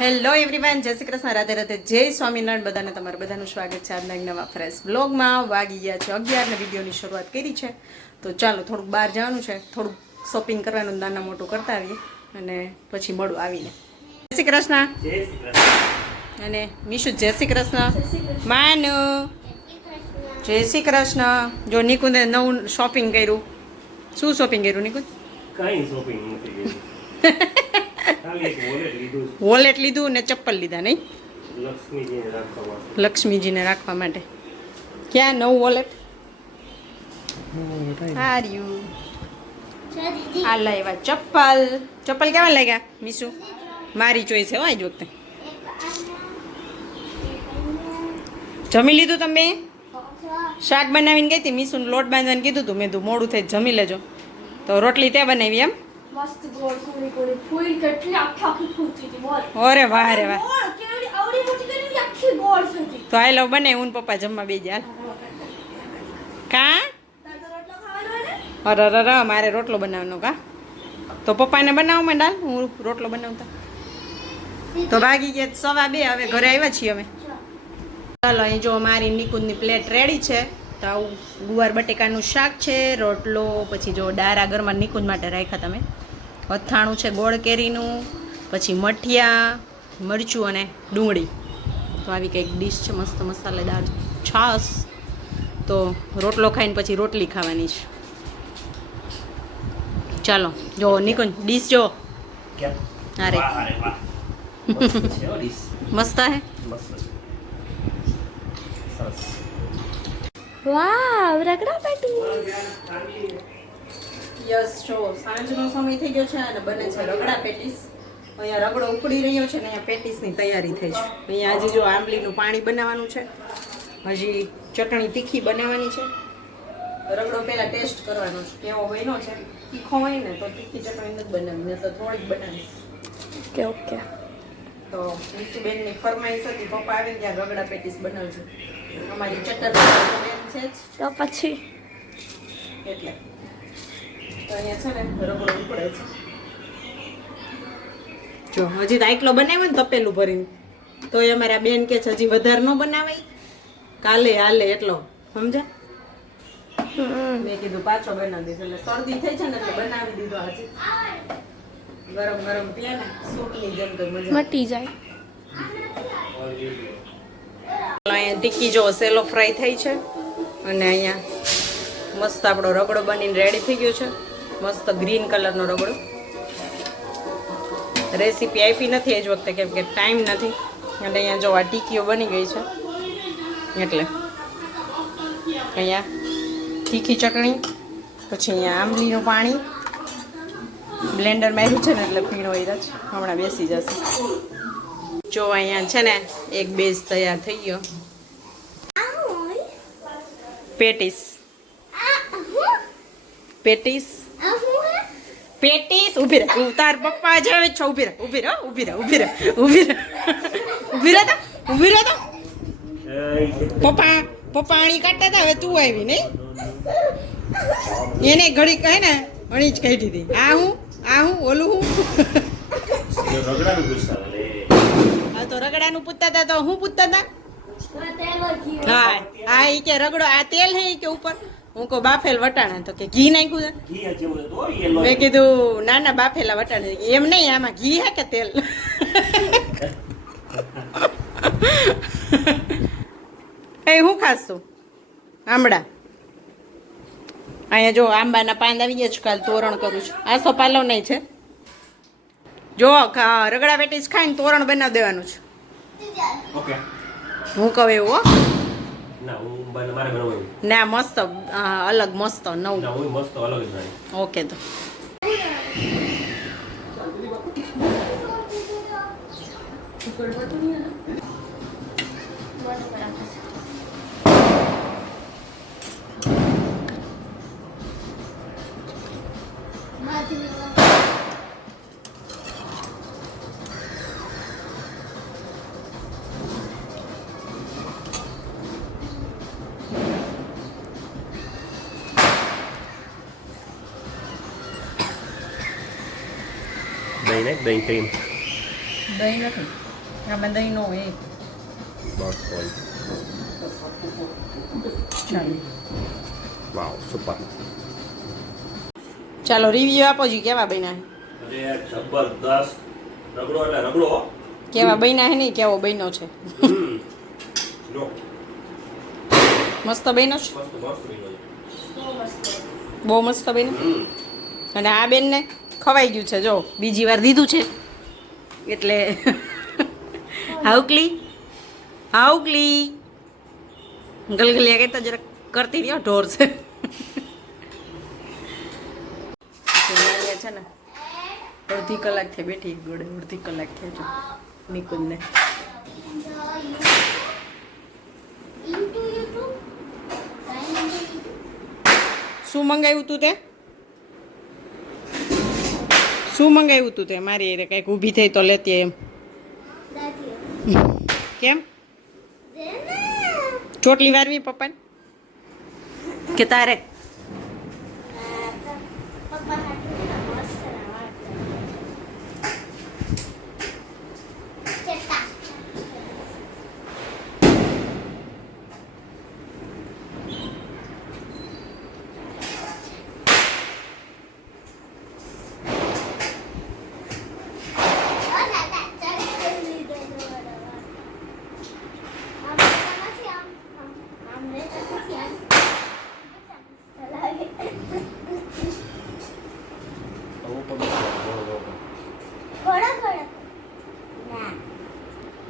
Hello everyone, જય શ્રી કૃષ્ણ, રાધે રાધે, જય સ્વામિનારાયણ. બધાને તમારું બધાનું સ્વાગત છે આજના એક નવા ફ્રેશ બ્લોગમાં. વાગી ગયા છે 11 ને વિડીયોની શરૂઆત કરી છે. તો ચાલો થોડુંક બહાર જવાનું છે, થોડુંક શોપિંગ કરવાનું, નાના મોટું કરતા આવીએ અને પછી મળું આવીને. જય શ્રી કૃષ્ણ. અને મીશુ જય શ્રી કૃષ્ણ. માનુ જય શ્રી કૃષ્ણ. જો નિકુંદે નવું શોપિંગ કર્યું. શું શોપિંગ કર્યું નિકુંદ? કઈ શોપિંગ નથી કરી. વોલેટ લીધું ને ચપ્પલ લીધા નહીં? લક્ષ્મીજીને લક્ષ્મીજીને રાખવા માટે. ક્યાં નવું વોલેટ? હાર્યું આ લાવ્યા ચપ્પલ. ચપ્પલ કેવા લાગ્યા મીશુ? મારી ચોઈસ છે હો આજ વખતે. જમી લીધું તમે? શાક બનાવીને ગઈ હતી, મીશુને લોટ બાંધવાને કીધું હતું. મેં કીધું મોડું થઈ જમી લેજો, તો રોટલી તે બનાવી એમ? મસ્ત ગોળ કોળી કોળી ફૂલ કેટલી આખી ફૂલતી હતી બોલ. અરે વાહ રે વાહ, કેવડી આવડી મોટી કરીને આખી ગોળ થતી. તો આઈ લવ બને હું પપ્પા જમવા બેસી હાલ. કા તારો રોટલો ખાવાનો હે ને? અરે મારે રોટલો બનાવવાનો. કા તો પપ્પાને બનાવો માંડ, હાલ હું રોટલો બનાવતા. તો વાગી ગયા 2:15. હવે ઘરે આવ્યા છીએ અમે. ચાલો અહીં જો મારી નિકુંજની પ્લેટ રેડી છે. તો આવું ગુવાર બટેકાનું શાક છે, રોટલો, પછી જો ડારા ઘરમાં નિકુંજ માટે રાખ્યા તમે. અથાણું છે ગોળ કેરીનું, પછી મઠિયા, મરચું અને ડુંગળી. તો આવી કંઈક ડીશ છે મસ્ત મસાલેદાર. છાશ. તો રોટલો ખાઈને પછી રોટલી ખાવાની છે. ચાલો જો નિકુંજ ડીશ જો. અરે મસ્ત હે. વાવ રગડા પેટી. યસ જો સાંજનો સમય થઈ ગયો છે અને બને છે રગડા પેટીસ. અહીંયા રગડો ઉકળી રહ્યો છે ને અહીંયા પેટીસની તૈયારી થઈ છે. અહીંયા હજી જો આંબલીનું પાણી બનાવવાનું છે, હજી ચટણી તીખી બનાવવાની છે. રગડો પહેલાં ટેસ્ટ કરવાનો છે કેવો બન્યો છે. તીખો હોય ને તો તીખી ચટણી નથી બનાવવી, ને તો થોડીક બનાવી. Okay okay. તો મીસુબેનની ફરમાઈશ હતી પપ્પા આવીને ત્યાં રગડા પેટીસ બનાવજો. અમારી ચટણી છે જ તો પછી એટલે તો અહીંયા છે ને રગડો ઉકળે છે. જો હજી તો આટલો બનાવ્યો ને તપેલું ભરીને, તો એ અમારા બેન કે છે હજી વધારે ન બનાવાય, કાલે હાલે એટલો. સમજ્યા? મેં કીધું પાછો બનાવી દીધો. એટલે શરદી થઈ છે ને એટલે બનાવી દીધો. હજી ગરમ ગરમ પીએ ને સૂપની જેમ તો મજા મટી જાય. અહીંયા ટીકી જો સેલો ફ્રાય થઈ છે અને અહીંયા મસ્ત આપણો રગડો બનીને રેડી થઈ ગયો છે. મસ્ત ગ્રીન કલરનો રગડો. રેસીપી આપી નથી એ જ વખતે કેમ કે ટાઈમ નથી. અને અહીંયા જો આ ટીકીઓ બની ગઈ છે. એટલે અહીંયા તીખી ચટણી, પછી અહીંયા આંબલીનું પાણી બ્લેન્ડર માર્યું છે ને એટલે પીણો જ હમણાં બેસી જશે. જો અહીંયા છે ને એક બેઝ તૈયાર થઈ ગયો. Patties patties patties. ઊભી રહે, તાર પપ્પા જાવે છો. ઊભી રહે ઊભી રહે ઊભી રહે ઊભી રહે ઊભી રહે ઊભી રહે તો ઊભી રહે તો. પપ્પા પાણી કાઢતા હતા, હવે તું આવી નહીં. એને ઘડી કહે ને અણી જ કહી દીધી. આ હું ઓલું હું. હા તો રગડાનું પૂછતા હતા તો હું પૂછતા હતા. હા હા એ કે રગડો આ તેલ હે કે ઉપર. હું કહું બાફેલ વટાણા. તો કે ઘી નાખ્યું છે. મેં કીધું ના ના બાફેલા વટાણા. એમ નહીં, આમાં ઘી હે કે તેલ. એ હું ખાસ તું આંબળા. અહીંયા જો આંબાના પાન આવી ગયા છે, કાલ તોરણ કરું છું. આ સો પાલવ નહીં છે. જો રગડા પેટીસ ખાઈને તોરણ બનાવી દેવાનું છે. હું કહું એવું હો. ના મસ્ત અલગ મસ્ત નવું. ઓકે તો દહીં ક્રીમ. દહીં નથી. આમાં દહીં ન હોય બસ હોય. ચાલો વાવ સુપર. ચાલો રિવ્યુ આપો જી કેવા બન્યા અરે જબરદસ્ત રગડો એટલે રગડો કેવા બન્યા હે નહીં કેવો બન્યો છે નો મસ્ત બન્યો છે મસ્ત મસ્ત બન્યો બહુ મસ્ત. બહુ મસ્ત બન્યો અને આ બેનને ખવાઈ ગયું છે જો બીજી વાર દીધું છે એટલે હાઉકલી હાઉકલી ગલગલિયા કહેતા જરા કરતી રહ્યો ઢોર છે છે ને અડધી કલાકથી બેઠી ગોળે અડધી કલાક થઈ છે નિકુંજને Into YouTube. Sign into YouTube. શું મંગાવ્યું તું તે શું મંગાવ્યું તું તે મારી એ કંઈક ઊભી થઈ તો લેતી એમ That's it. કેમ Then, ચોટલી વારવી પપ્પાને કે તારે Papa had to must Chetta.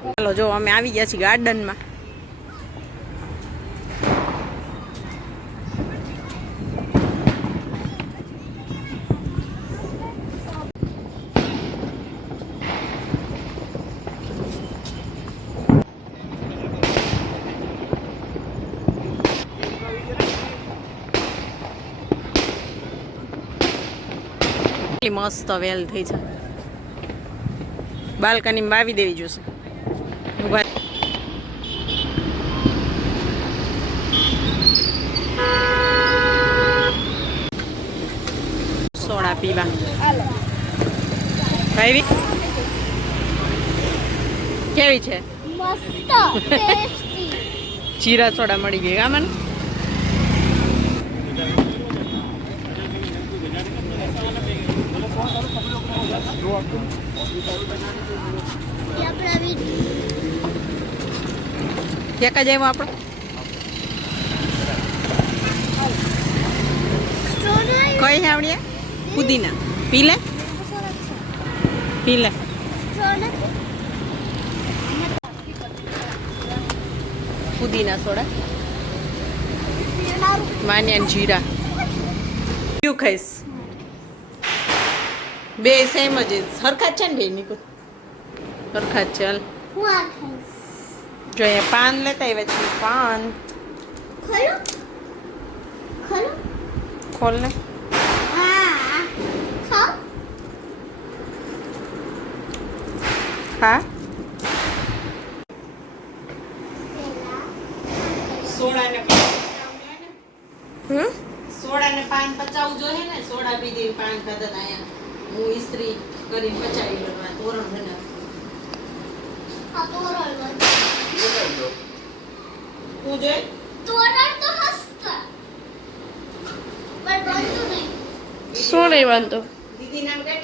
ચાલો જો અમે આવી ગયા છીએ ગાર્ડનમાં કેટલી મસ્ત વેલ થઈ છે બાલ્કનીમાં વાવી દેવી જોશે ઉભા સોડા પીવા ભાઈ કેવી છે મસ્ત ટેસ્ટી જીરા સોડા મળી ગઈ કા મને એક જ આવ્યો આપણો કઈ છે આવડીએ પુદીના પી લે પી લે પુદીના સોડા માન્યા જીરા કયું ખાઈશ બે સેમ જ સરખા જ છે ને બે નીકળ સરખા જ ચાલ હું આ ખાઈશ જો અહીંયા પાન લેતા આવ્યા છીએ પાન ખોલો ખોલો ખોલ ને હા ખાઓ હા સોડા ને સોડા ને પાન પચાવવું જોઈએ ને સોડા પી દેવી પાન ખાધા હતા અહીંયા હું ઇસ્ત્રી કરીને પચાવી લેવા તોરણ બનાવ આ તોરણ તું જોઈ તોરણ તો મસ્ત પણ બનતું નહીં શું નહીં બનતું દીદી નામ કે